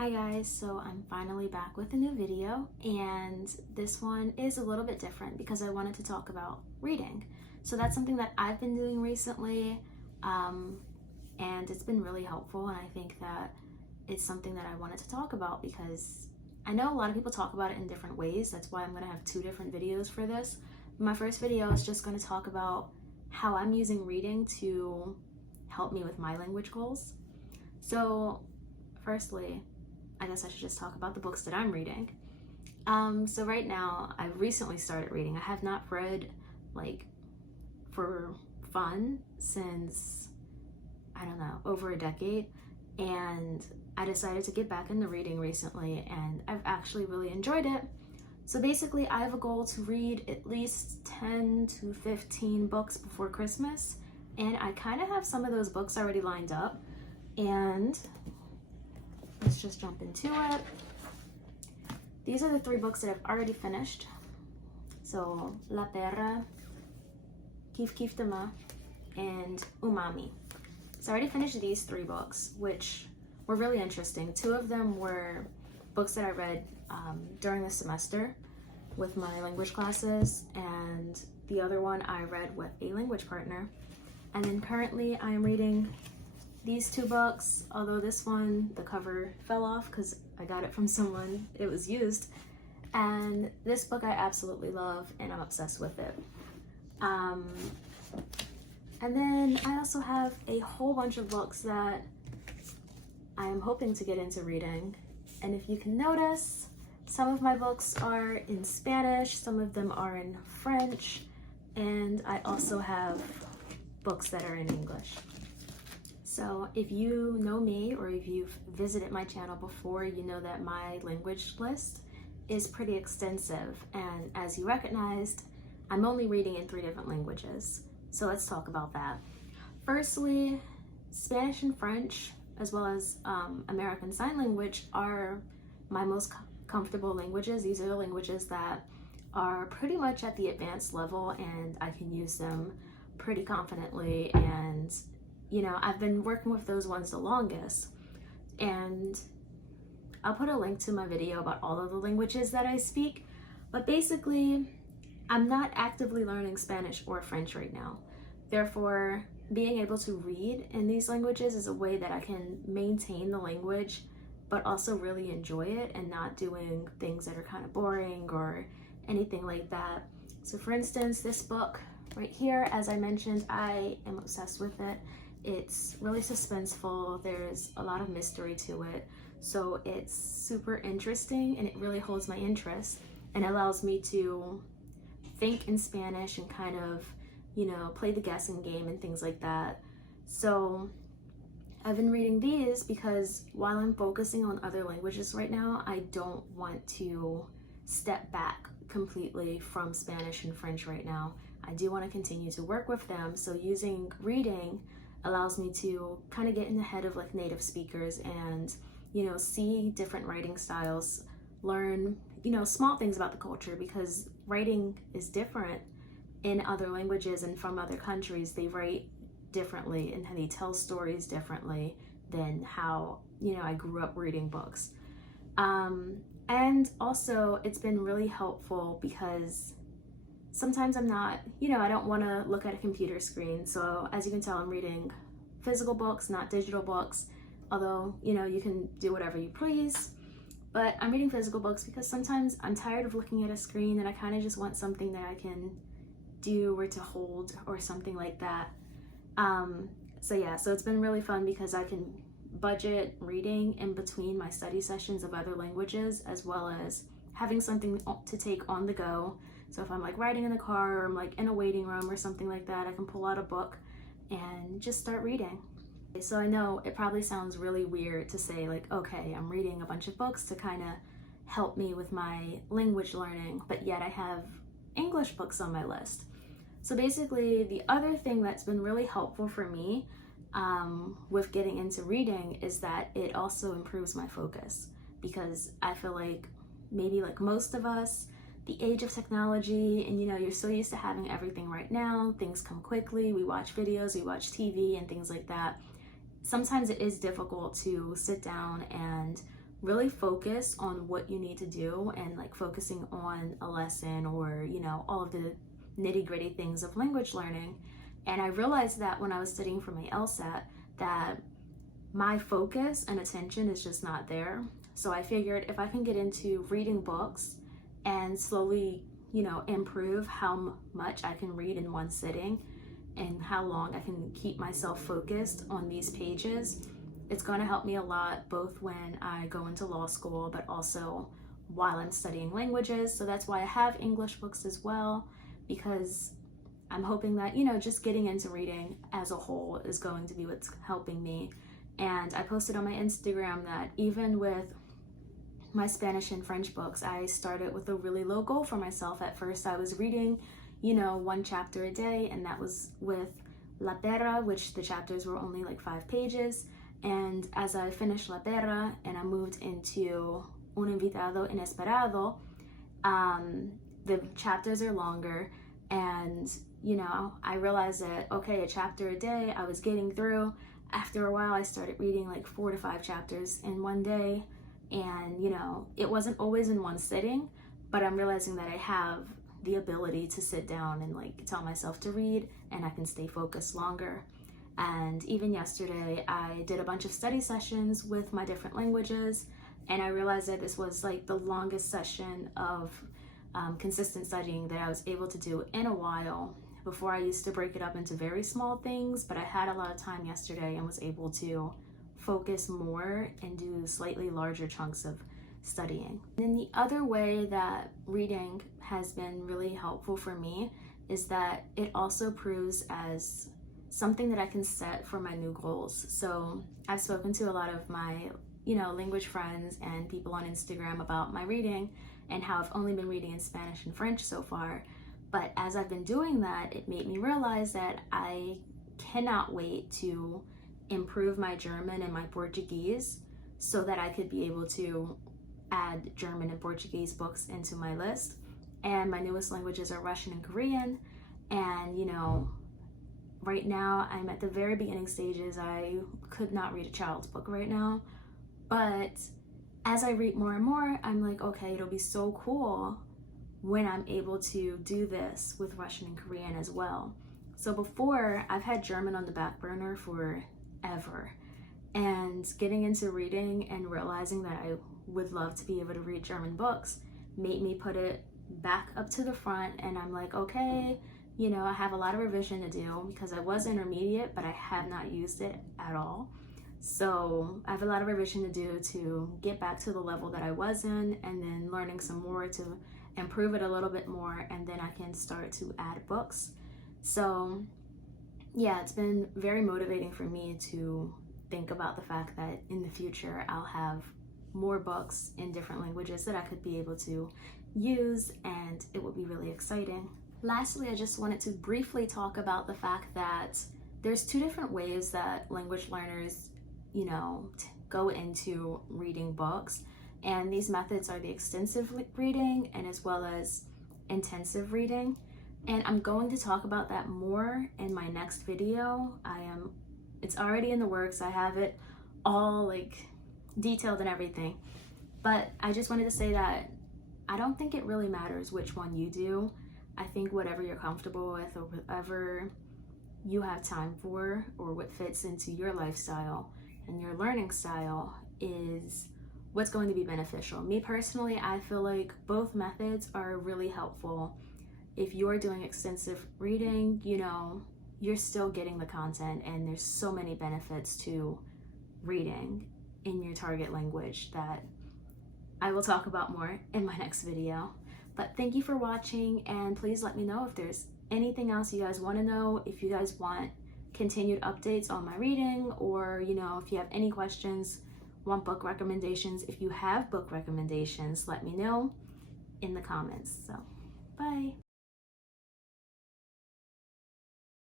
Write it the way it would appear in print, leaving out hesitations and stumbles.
Hi guys, so I'm finally back with a new video, and this one is a little bit different because I wanted to talk about reading. So that's something that I've been doing recently, and it's been really helpful, and I think that it's something that I wanted to talk about because I know a lot of people talk about it in different ways. That's why I'm going to have two different videos for this. My first video is just going to talk about how I'm using reading to help me with my language goals. So firstly, I guess I should just talk about the books that I'm reading. So right now, I've recently started reading. I have not read like for fun since, I don't know, over a decade. And I decided to get back into reading recently, and I've actually really enjoyed it. So basically, I have a goal to read at least 10 to 15 books before Christmas. And I kind of have some of those books already lined up. And let's just jump into it. These are the three books that I've already finished. So, Perra, Kiffe, Demain, and Umami. So I already finished these three books, which were really interesting. Two of them were books that I read during the semester with my language classes, and the other one I read with a language partner. And then currently I am reading these two books, although this one, the cover fell off because I got it from someone, it was used. And this book I absolutely love, and I'm obsessed with it. And then I also have a whole bunch of books that I am hoping to get into reading. And if you can notice, some of my books are in Spanish, some of them are in French, and I also have books that are in English. So if you know me, or if you've visited my channel before, you know that my language list is pretty extensive. And as you recognized, I'm only reading in 3 different languages. So let's talk about that. Firstly, Spanish and French, as well as American Sign Language, are my most comfortable languages. These are the languages that are pretty much at the advanced level, and I can use them pretty confidently. And you know, I've been working with those ones the longest, and I'll put a link to my video about all of the languages that I speak. But basically, I'm not actively learning Spanish or French right now. Therefore, being able to read in these languages is a way that I can maintain the language, but also really enjoy it and not doing things that are kind of boring or anything like that. So for instance, this book right here, as I mentioned, I am obsessed with it. It's really suspenseful. There's a lot of mystery to it. So it's super interesting, and it really holds my interest and allows me to think in Spanish and kind of, you know, play the guessing game and things like that. So I've been reading these because while I'm focusing on other languages right now, I don't want to step back completely from Spanish and French right now. I do want to continue to work with them. So using reading allows me to kind of get in the head of like native speakers and, you know, see different writing styles, learn, you know, small things about the culture, because writing is different in other languages and from other countries. They write differently and they tell stories differently than how, you know, I grew up reading books. And also it's been really helpful because sometimes I'm not, you know, I don't want to look at a computer screen. So as you can tell, I'm reading physical books, not digital books, although, you know, you can do whatever you please. But I'm reading physical books because sometimes I'm tired of looking at a screen and I kind of just want something that I can do or to hold or something like that. So yeah, so it's been really fun because I can budget reading in between my study sessions of other languages, as well as having something to take on the go. So if I'm like riding in the car, or I'm like in a waiting room or something like that, I can pull out a book and just start reading. So I know it probably sounds really weird to say like, okay, I'm reading a bunch of books to kind of help me with my language learning, but yet I have English books on my list. So basically, the other thing that's been really helpful for me with getting into reading is that it also improves my focus, because I feel like maybe like most of us, the age of technology, and you know, you're so used to having everything right now, things come quickly, we watch videos, we watch TV and things like that. Sometimes it is difficult to sit down and really focus on what you need to do and like focusing on a lesson or, you know, all of the nitty-gritty things of language learning. And I realized that when I was studying for my LSAT that my focus and attention is just not there. So I figured if I can get into reading books and slowly, you know, improve how much I can read in one sitting and how long I can keep myself focused on these pages, it's going to help me a lot, both when I go into law school, but also while I'm studying languages. So that's why I have English books as well, because I'm hoping that, you know, just getting into reading as a whole is going to be what's helping me. And I posted on my Instagram that even with my Spanish and French books, I started with a really low goal for myself. At first, I was reading, you know, 1 chapter a day, and that was with La Perra, which the chapters were only like 5 pages. And as I finished La Perra and I moved into Un Invitado, Inesperado, the chapters are longer. And, you know, I realized that, okay, a chapter a day, I was getting through. After a while, I started reading like 4 to 5 chapters in one day. And, you know, it wasn't always in one sitting, but I'm realizing that I have the ability to sit down and like tell myself to read, and I can stay focused longer. And even yesterday, I did a bunch of study sessions with my different languages, and I realized that this was like the longest session of consistent studying that I was able to do in a while. Before, I used to break it up into very small things, but I had a lot of time yesterday and was able to focus more and do slightly larger chunks of studying. And then the other way that reading has been really helpful for me is that it also proves as something that I can set for my new goals. So I've spoken to a lot of my, you know, language friends and people on Instagram about my reading and how I've only been reading in Spanish and French so far. But as I've been doing that, it made me realize that I cannot wait to improve my German and my Portuguese so that I could be able to add German and Portuguese books into my list. And my newest languages are Russian and Korean. And, you know, right now I'm at the very beginning stages. I could not read a child's book right now. But as I read more and more, I'm like, okay, it'll be so cool when I'm able to do this with Russian and Korean as well. So before, I've had German on the back burner forever. And getting into reading and realizing that I would love to be able to read German books made me put it back up to the front. And I'm like, okay, you know, I have a lot of revision to do because I was intermediate, but I have not used it at all. So I have a lot of revision to do to get back to the level that I was in, and then learning some more to improve it a little bit more, and then I can start to add books. So yeah, it's been very motivating for me to think about the fact that in the future I'll have more books in different languages that I could be able to use, and it would be really exciting. Lastly, I just wanted to briefly talk about the fact that there's 2 different ways that language learners, you know, go into reading books. And these methods are the extensive reading and as well as intensive reading. And I'm going to talk about that more in my next video. It's already in the works. I have it all like detailed and everything. But I just wanted to say that I don't think it really matters which one you do. I think whatever you're comfortable with or whatever you have time for or what fits into your lifestyle and your learning style is what's going to be beneficial. Me personally, I feel like both methods are really helpful. If you're doing extensive reading, you know, you're still getting the content, and there's so many benefits to reading in your target language that I will talk about more in my next video. But thank you for watching, and please let me know if there's anything else you guys want to know, if you guys want continued updates on my reading, or, you know, if you have any questions, want book recommendations. If you have book recommendations, let me know in the comments. So, bye.